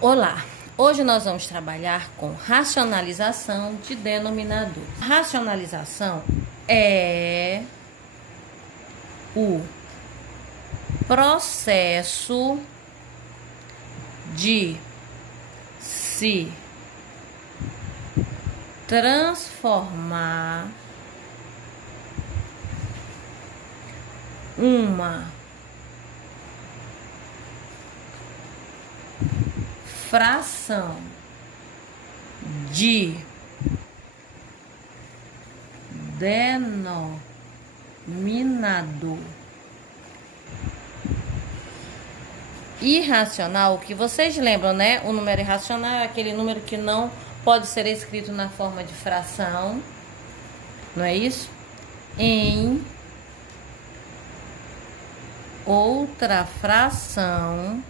Olá, hoje nós vamos trabalhar com racionalização de denominadores. Racionalização é o processo de se transformar uma fração de denominador irracional, que vocês lembram, né? O número irracional é aquele número que não pode ser escrito na forma de fração, não é isso? Em outra fração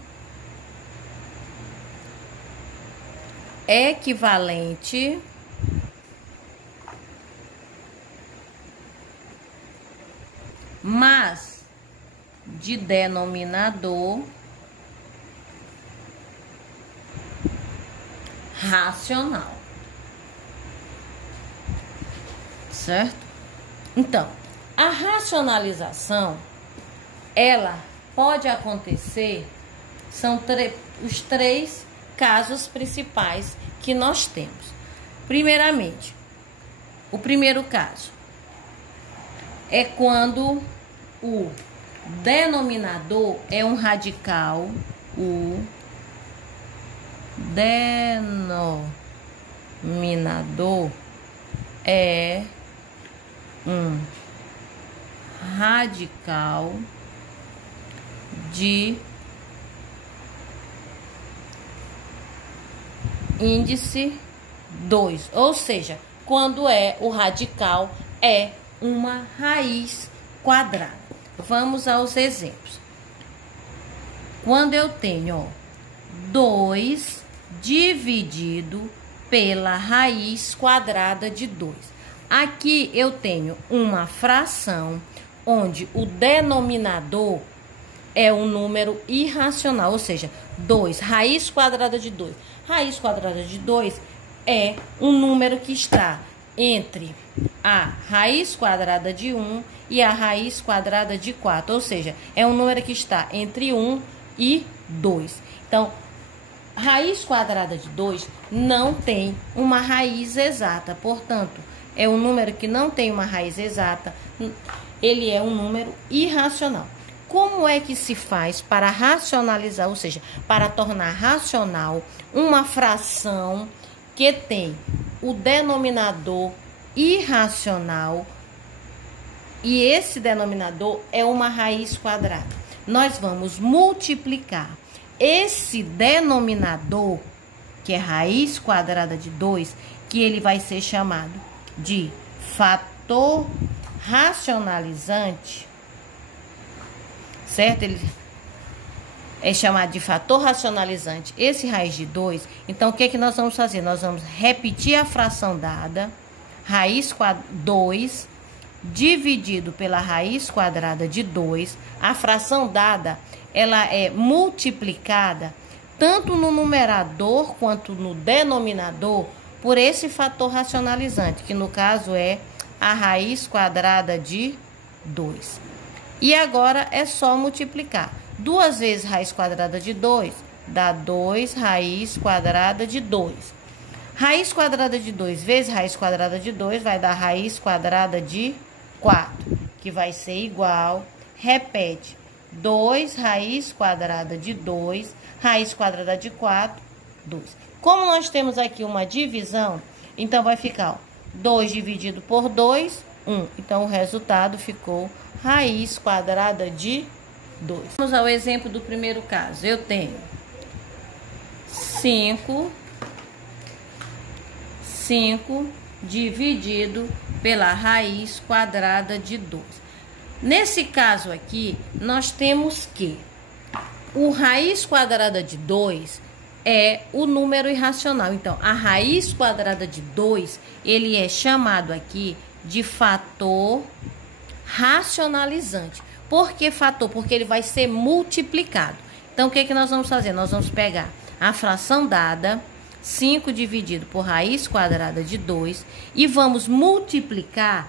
equivalente mas de denominador racional, certo? Então, a racionalização, ela pode acontecer, são os três casos principais que nós temos. Primeiramente, o primeiro caso é quando o denominador é um radical, o denominador é um radical de índice 2, ou seja, quando o radical é uma raiz quadrada. Vamos aos exemplos. Quando eu tenho 2 dividido pela raiz quadrada de 2. Aqui eu tenho uma fração onde o denominador é um número irracional, ou seja, 2, raiz quadrada de 2. Raiz quadrada de 2 é um número que está entre a raiz quadrada de 1 e a raiz quadrada de 4, ou seja, é um número que está entre 1 e 2. Então, raiz quadrada de 2 não tem uma raiz exata, portanto, é um número que não tem uma raiz exata, ele é um número irracional. Como é que se faz para racionalizar, ou seja, para tornar racional uma fração que tem o denominador irracional e esse denominador é uma raiz quadrada? Nós vamos multiplicar esse denominador, que é raiz quadrada de 2, que ele vai ser chamado de fator racionalizante, certo? Ele é chamado de fator racionalizante, esse raiz de 2. Então, o que é que nós vamos fazer? Nós vamos repetir a fração dada, raiz 2, dividido pela raiz quadrada de 2. A fração dada, ela é multiplicada tanto no numerador quanto no denominador por esse fator racionalizante, que no caso é a raiz quadrada de 2. E agora é só multiplicar. 2 vezes raiz quadrada de 2 dá 2 raiz quadrada de 2. Raiz quadrada de 2 vezes raiz quadrada de 2 vai dar raiz quadrada de 4, que vai ser igual, repete, 2 raiz quadrada de 2, raiz quadrada de 4, 2. Como nós temos aqui uma divisão, então vai ficar, ó, 2 dividido por 2, 1. Então, o resultado ficou raiz quadrada de 2. Vamos ao exemplo do primeiro caso. Eu tenho 5 dividido pela raiz quadrada de 2. Nesse caso aqui, nós temos que o raiz quadrada de 2 é o número irracional. Então, a raiz quadrada de 2, ele é chamado aqui de fator racionalizante. Por que fator? Porque ele vai ser multiplicado. Então, o que que nós vamos fazer? Nós vamos pegar a fração dada, 5 dividido por raiz quadrada de 2, e vamos multiplicar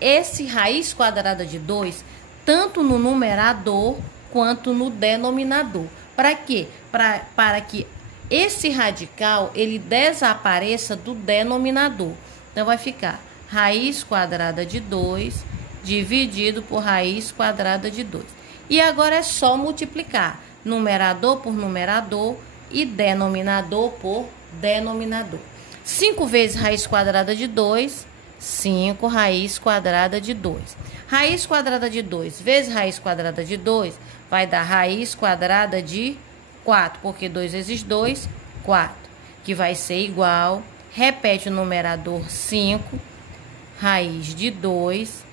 esse raiz quadrada de 2 tanto no numerador quanto no denominador. Para quê? Para que esse radical ele desapareça do denominador. Então, vai ficar raiz quadrada de 2 dividido por raiz quadrada de 2. E agora é só multiplicar numerador por numerador e denominador por denominador. 5 vezes raiz quadrada de 2, 5 raiz quadrada de 2. Raiz quadrada de 2 vezes raiz quadrada de 2 vai dar raiz quadrada de 4, porque 2 vezes 2, 4, que vai ser igual, repete o numerador 5, raiz de 2,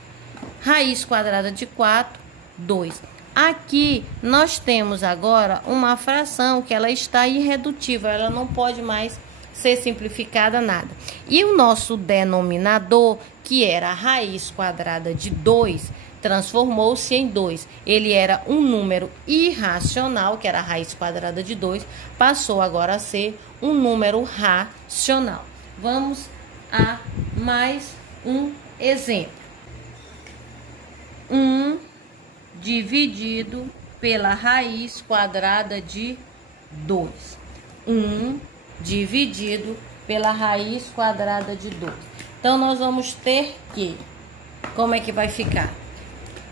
raiz quadrada de 4, 2. Aqui nós temos agora uma fração que ela está irredutível, ela não pode mais ser simplificada nada. E o nosso denominador, que era a raiz quadrada de 2, transformou-se em 2. Ele era um número irracional, que era a raiz quadrada de 2, passou agora a ser um número racional. Vamos a mais um exemplo. 1 dividido pela raiz quadrada de 2. 1 dividido pela raiz quadrada de 2. Então, nós vamos ter que... Como é que vai ficar?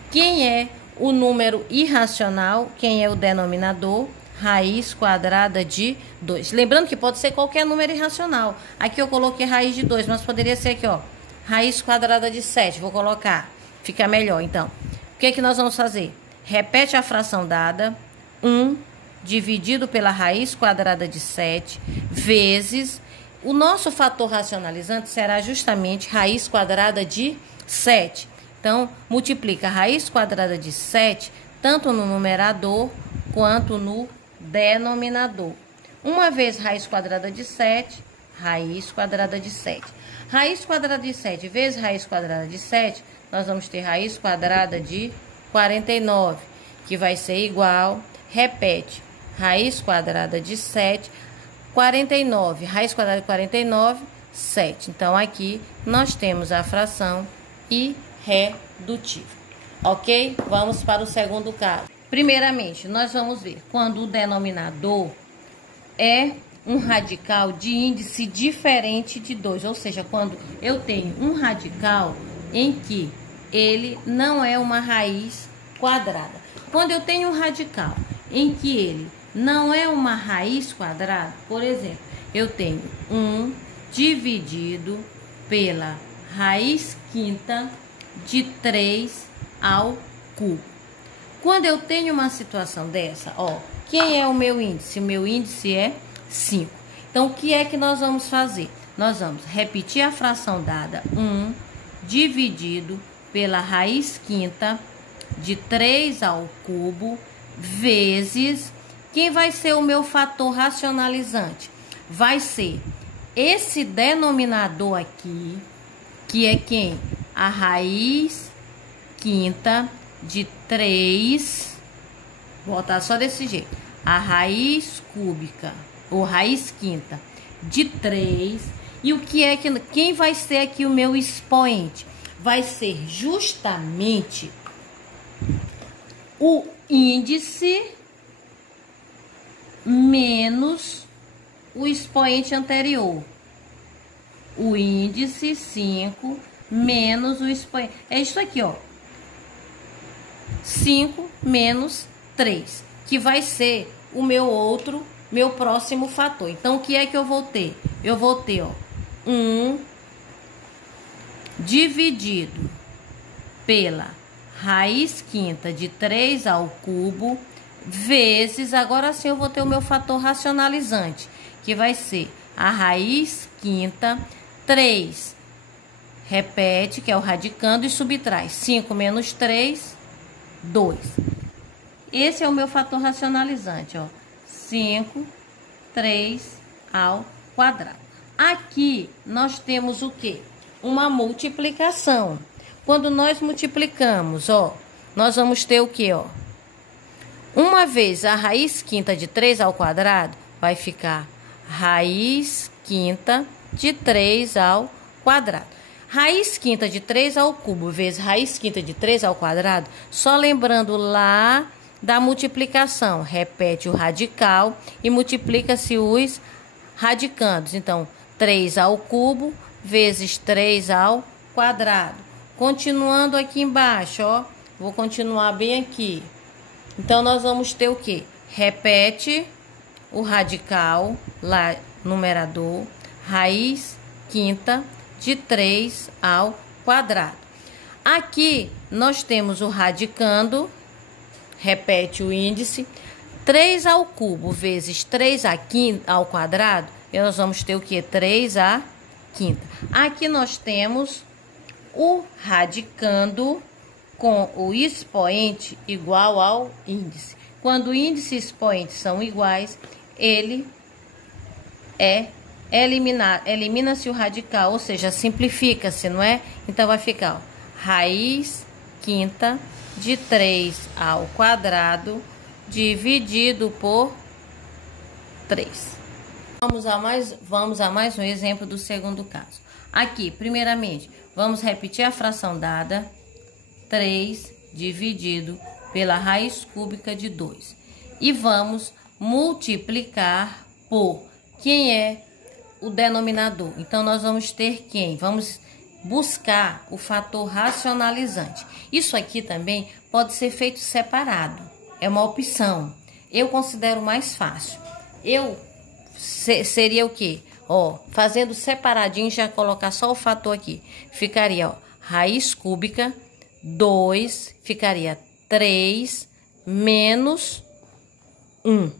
Quem é o número irracional? Quem é o denominador? Raiz quadrada de 2. Lembrando que pode ser qualquer número irracional. Aqui eu coloquei raiz de 2, mas poderia ser aqui, ó. Raiz quadrada de 7. Vou colocar. Fica melhor, então. O que é que nós vamos fazer? Repete a fração dada. 1 dividido pela raiz quadrada de 7 vezes... O nosso fator racionalizante será justamente raiz quadrada de 7. Então, multiplica a raiz quadrada de 7, tanto no numerador quanto no denominador. Uma vez raiz quadrada de 7, raiz quadrada de 7. Raiz quadrada de 7 vezes raiz quadrada de 7, nós vamos ter raiz quadrada de 49, que vai ser igual, repete, raiz quadrada de 7, 49, raiz quadrada de 49, 7. Então, aqui nós temos a fração irredutível. Ok? Vamos para o segundo caso. Primeiramente, nós vamos ver quando o denominador é um radical de índice diferente de 2. Ou seja, quando eu tenho um radical em que ele não é uma raiz quadrada. Quando eu tenho um radical em que ele não é uma raiz quadrada, por exemplo, eu tenho 1 dividido pela raiz quinta de 3 ao cubo. Quando eu tenho uma situação dessa, ó, quem é o meu índice? O meu índice é 5. Então, o que é que nós vamos fazer? Nós vamos repetir a fração dada, 1 dividido pela raiz quinta de 3 ao cubo, vezes... Quem vai ser o meu fator racionalizante? Vai ser esse denominador aqui, que é quem? A raiz quinta de 3, vou botar só desse jeito, a raiz cúbica, ou raiz quinta de 3, e o que é que, quem vai ser aqui o meu expoente? Vai ser justamente o índice menos o expoente anterior. O índice 5 menos o expoente. É isso aqui, ó. 5 menos 3, que vai ser o meu próximo fator. Então, o que é que eu vou ter? Eu vou ter, ó, 1 dividido pela raiz quinta de 3 ao cubo, vezes, agora sim eu vou ter o meu fator racionalizante, que vai ser a raiz quinta, 3, repete, que é o radicando, e subtrai 5 menos 3, 2. Esse é o meu fator racionalizante, ó, 5, 3 ao quadrado. Aqui nós temos o quê? Uma multiplicação. Quando nós multiplicamos, ó, nós vamos ter o quê, ó? Uma vez a raiz quinta de 3 ao quadrado vai ficar raiz quinta de 3 ao quadrado. Raiz quinta de 3 ao cubo vezes raiz quinta de 3 ao quadrado, só lembrando lá da multiplicação, repete o radical e multiplica-se os radicandos. Então, 3 ao cubo vezes 3 ao quadrado. Continuando aqui embaixo, ó, vou continuar bem aqui. Então, nós vamos ter o quê? Repete o radical, lá, numerador, raiz quinta de 3 ao quadrado. Aqui, nós temos o radicando, repete o índice, 3 ao cubo vezes 3 ao quadrado, e nós vamos ter o que? 3 à quinta. Aqui nós temos o radicando com o expoente igual ao índice. Quando o índice e expoente são iguais, ele é eliminado, elimina-se o radical, ou seja, simplifica-se, não é? Então, vai ficar, ó, raiz quinta de 3 ao quadrado dividido por 3. Vamos a mais um exemplo do segundo caso. Aqui, primeiramente, vamos repetir a fração dada, 3 dividido pela raiz cúbica de 2. E vamos multiplicar por quem é o denominador. Então, nós vamos ter quem? Vamos buscar o fator racionalizante. Isso aqui também pode ser feito separado. É uma opção. Eu considero mais fácil. Seria o quê? Ó, fazendo separadinho, já colocar só o fator aqui. Ficaria, ó, raiz cúbica, 2, ficaria 3 menos 1.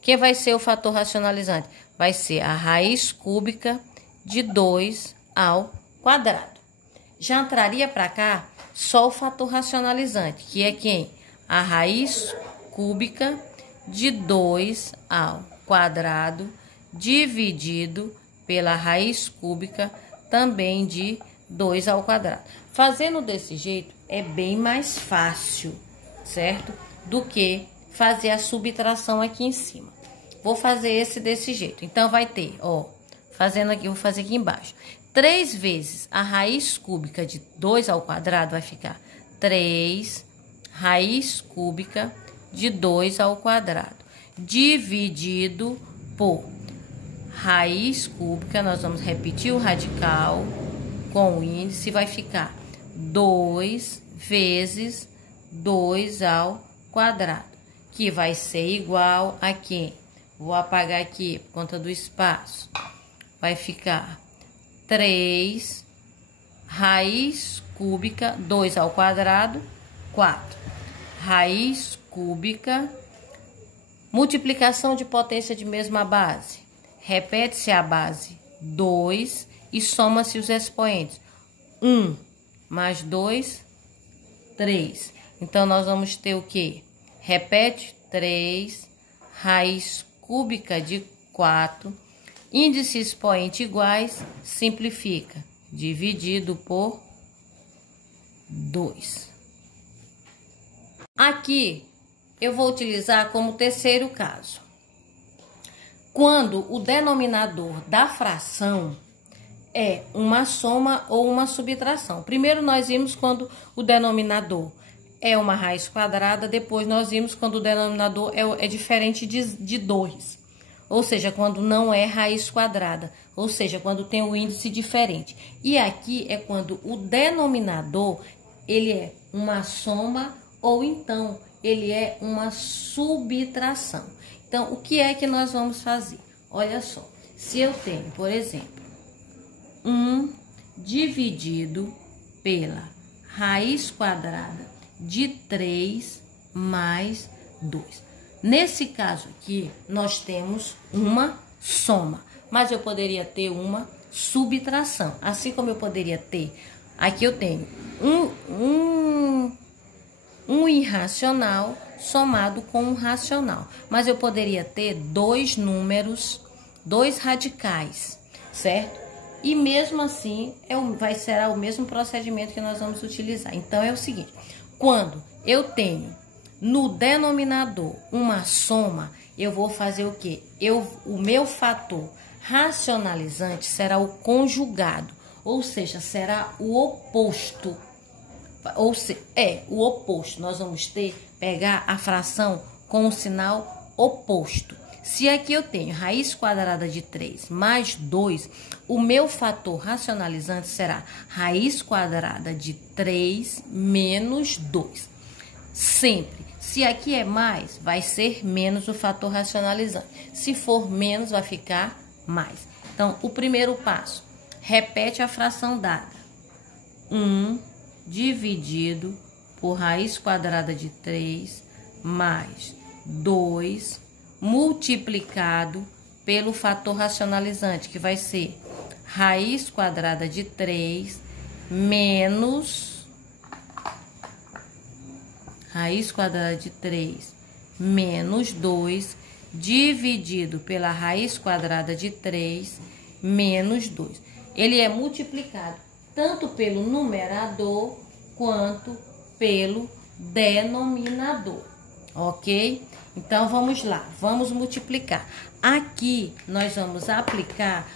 Quem vai ser o fator racionalizante? Vai ser a raiz cúbica de 2 ao quadrado. Já entraria para cá só o fator racionalizante, que é quem? A raiz cúbica de 2 ao quadrado dividido pela raiz cúbica também de 2 ao quadrado. Fazendo desse jeito é bem mais fácil, certo? Do que fazer a subtração aqui em cima. Vou fazer esse desse jeito. Então, vai ter, ó, fazendo aqui, vou fazer aqui embaixo. 3 vezes a raiz cúbica de 2 ao quadrado vai ficar 3 raiz cúbica de 2 ao quadrado, dividido por raiz cúbica, nós vamos repetir o radical com o índice, vai ficar 2 vezes 2 ao quadrado, que vai ser igual a quê? Vou apagar aqui por conta do espaço. Vai ficar 3 raiz cúbica, 2 ao quadrado, 4. Raiz cúbica, multiplicação de potência de mesma base. Repete-se a base 2 e soma-se os expoentes. 1 mais 2, 3. Então, nós vamos ter o quê? Repete 3, raiz cúbica de 4, índice e expoente iguais, simplifica, dividido por 2. Aqui, eu vou utilizar como terceiro caso. Quando o denominador da fração é uma soma ou uma subtração. Primeiro, nós vimos quando o denominador é uma raiz quadrada, depois nós vimos quando o denominador é diferente de 2, ou seja, quando não é raiz quadrada, ou seja, quando tem um índice diferente. E aqui é quando o denominador, ele é uma soma ou então ele é uma subtração. Então, o que é que nós vamos fazer? Olha só, se eu tenho, por exemplo, 1 dividido pela raiz quadrada de 3 mais 2. Nesse caso aqui, nós temos uma soma, mas eu poderia ter uma subtração. Assim como eu poderia ter, aqui eu tenho um irracional somado com um racional. Mas eu poderia ter dois números, dois radicais, certo? E mesmo assim, será o mesmo procedimento que nós vamos utilizar. Então, é o seguinte, quando eu tenho no denominador uma soma, eu vou fazer o quê? O meu fator racionalizante será o conjugado, ou seja, será o oposto. O oposto. Nós vamos pegar a fração com o sinal oposto. Se aqui eu tenho raiz quadrada de 3 mais 2, o meu fator racionalizante será raiz quadrada de 3 menos 2. Sempre. Se aqui é mais, vai ser menos o fator racionalizante. Se for menos, vai ficar mais. Então, o primeiro passo, repete a fração dada. 1 dividido por raiz quadrada de 3 mais 2 multiplicado pelo fator racionalizante, que vai ser raiz quadrada de 3 menos raiz quadrada de 3 menos 2 dividido pela raiz quadrada de 3 menos 2. Ele é multiplicado tanto pelo numerador quanto pelo denominador, ok? Então, vamos lá, vamos multiplicar. Aqui, nós vamos aplicar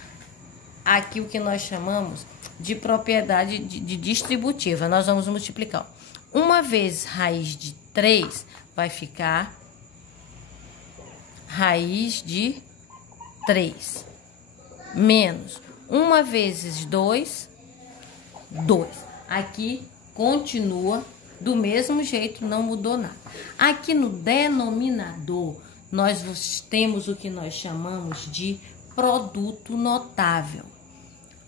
aqui o que nós chamamos de propriedade de distributiva. Nós vamos multiplicar. 1 vezes raiz de 3 vai ficar raiz de 3 menos 1 vezes 2, 2. Aqui continua do mesmo jeito, não mudou nada. Aqui no denominador, nós temos o que nós chamamos de produto notável.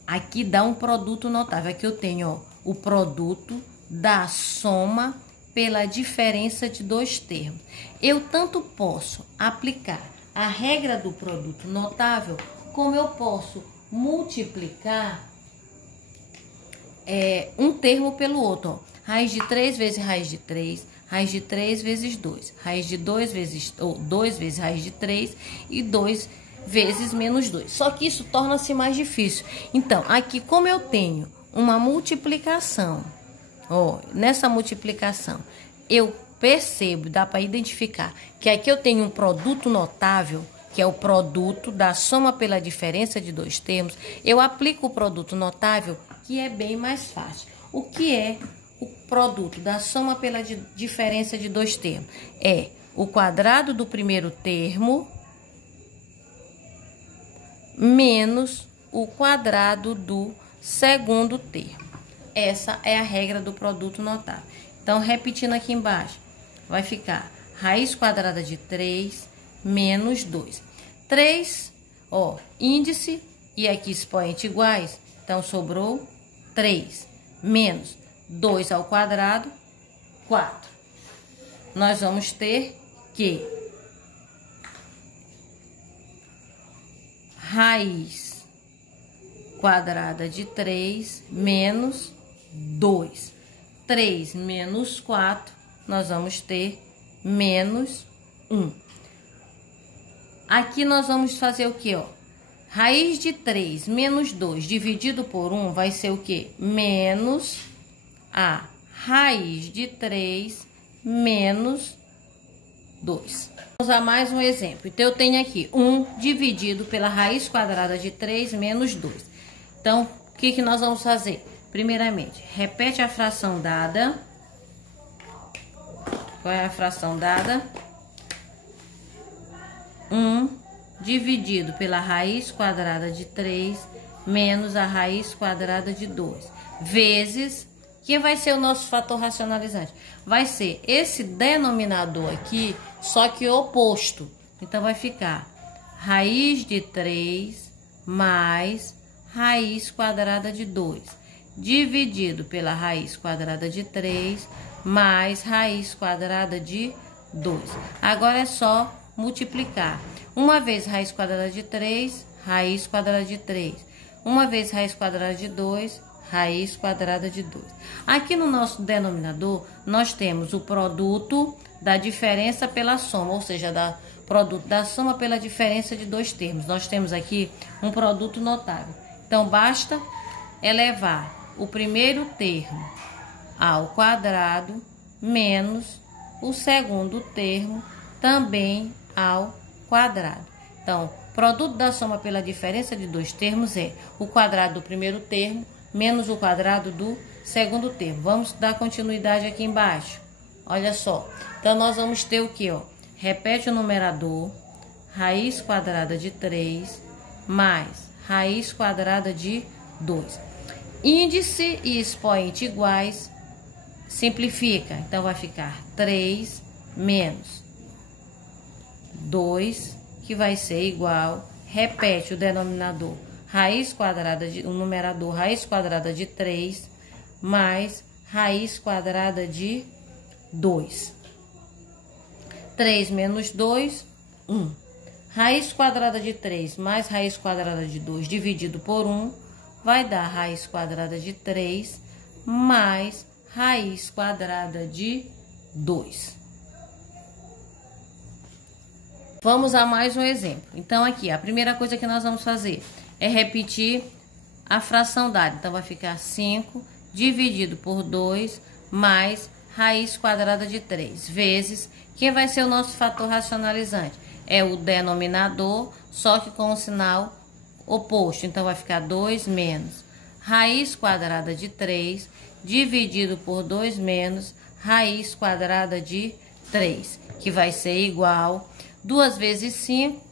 Aqui dá um produto notável. Aqui eu tenho, ó, o produto da soma pela diferença de dois termos. Eu tanto posso aplicar a regra do produto notável, como eu posso multiplicar um termo pelo outro, ó. Raiz de 3 vezes raiz de 3, raiz de 3 vezes 2, raiz de 2 vezes, 2 vezes raiz de 3 e 2 vezes menos 2. Só que isso torna-se mais difícil. Então, aqui como eu tenho uma multiplicação, ó, nessa multiplicação, eu percebo, dá para identificar que aqui eu tenho um produto notável, que é o produto da soma pela diferença de dois termos. Eu aplico o produto notável, que é bem mais fácil. O que é o produto da soma pela diferença de dois termos? É o quadrado do primeiro termo menos o quadrado do segundo termo. Essa é a regra do produto notável. Então, repetindo aqui embaixo, vai ficar raiz quadrada de 3 menos 2. 3, ó, índice e aqui expoente iguais. Então, sobrou 3 menos 2 ao quadrado, 4. Nós vamos ter que raiz quadrada de 3 menos 2. 3 menos 4, nós vamos ter menos 1. Aqui nós vamos fazer o que, ó? Raiz de 3 menos 2 dividido por 1 vai ser o que? Menos a raiz de 3 menos 2. Vamos usar mais um exemplo. Então, eu tenho aqui 1 dividido pela raiz quadrada de 3 menos 2. Então, o que nós vamos fazer? Primeiramente, repete a fração dada. Qual é a fração dada? 1 dividido pela raiz quadrada de 3 menos a raiz quadrada de 2. Vezes, que vai ser o nosso fator racionalizante? Vai ser esse denominador aqui, só que oposto. Então, vai ficar raiz de 3 mais raiz quadrada de 2. Dividido pela raiz quadrada de 3 mais raiz quadrada de 2. Agora é só multiplicar. 1 vez raiz quadrada de 3, raiz quadrada de 3. 1 vez raiz quadrada de 2, raiz quadrada de 2. Aqui no nosso denominador, nós temos o produto da diferença pela soma, ou seja, produto da soma pela diferença de dois termos. Nós temos aqui um produto notável. Então, basta elevar o primeiro termo ao quadrado menos o segundo termo também ao quadrado. Então, produto da soma pela diferença de dois termos é o quadrado do primeiro termo menos o quadrado do segundo termo. Vamos dar continuidade aqui embaixo. Olha só. Então, nós vamos ter o que, ó? Repete o numerador, raiz quadrada de 3 mais raiz quadrada de 2. Índice e expoente iguais, simplifica. Então, vai ficar 3 menos 2, que vai ser igual, repete o denominador, o numerador, raiz quadrada de 3 mais raiz quadrada de 2. 3 menos 2, 1. Raiz quadrada de 3 mais raiz quadrada de 2 dividido por 1 vai dar raiz quadrada de 3 mais raiz quadrada de 2. Vamos a mais um exemplo. Então, aqui, a primeira coisa que nós vamos fazer é repetir a fração dada. Então, vai ficar 5 dividido por 2 mais raiz quadrada de 3 vezes... Quem vai ser o nosso fator racionalizante? É o denominador, só que com o sinal oposto. Então, vai ficar 2 menos raiz quadrada de 3 dividido por 2 menos raiz quadrada de 3, que vai ser igual... 2 vezes 5,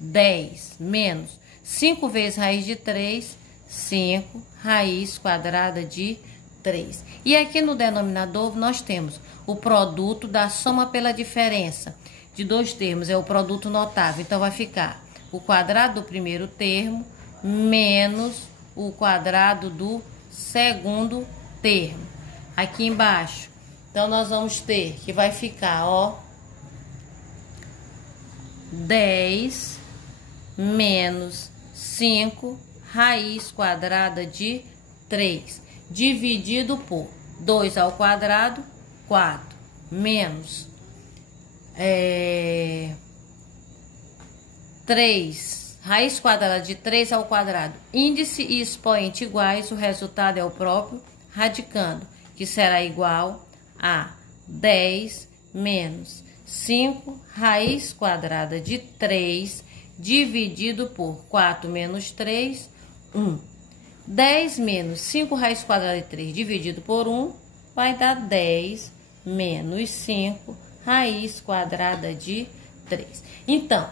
10, menos 5 vezes raiz de 3, 5, raiz quadrada de 3. E aqui no denominador nós temos o produto da soma pela diferença de dois termos, é o produto notável. Então, vai ficar o quadrado do primeiro termo menos o quadrado do segundo termo. Aqui embaixo, então, nós vamos ter que vai ficar, ó, 10 menos 5 raiz quadrada de 3 dividido por 2 ao quadrado, 4, menos 3, raiz quadrada de 3 ao quadrado. Índice e expoente iguais, o resultado é o próprio, radicando, que será igual a 10 menos 5 raiz quadrada de 3 dividido por 4 menos 3, 1. 10 menos 5 raiz quadrada de 3 dividido por 1 vai dar 10 menos 5 raiz quadrada de 3. Então,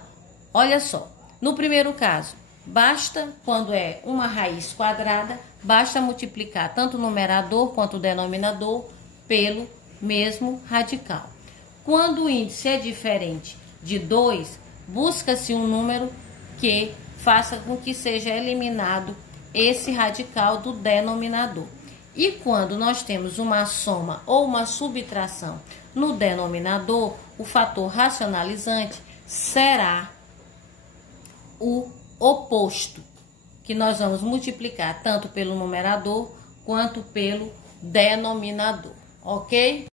olha só, no primeiro caso, basta, quando é uma raiz quadrada, basta multiplicar tanto o numerador quanto o denominador pelo mesmo radical. Quando o índice é diferente de 2, busca-se um número que faça com que seja eliminado esse radical do denominador. E quando nós temos uma soma ou uma subtração no denominador, o fator racionalizante será o oposto, que nós vamos multiplicar tanto pelo numerador quanto pelo denominador, ok?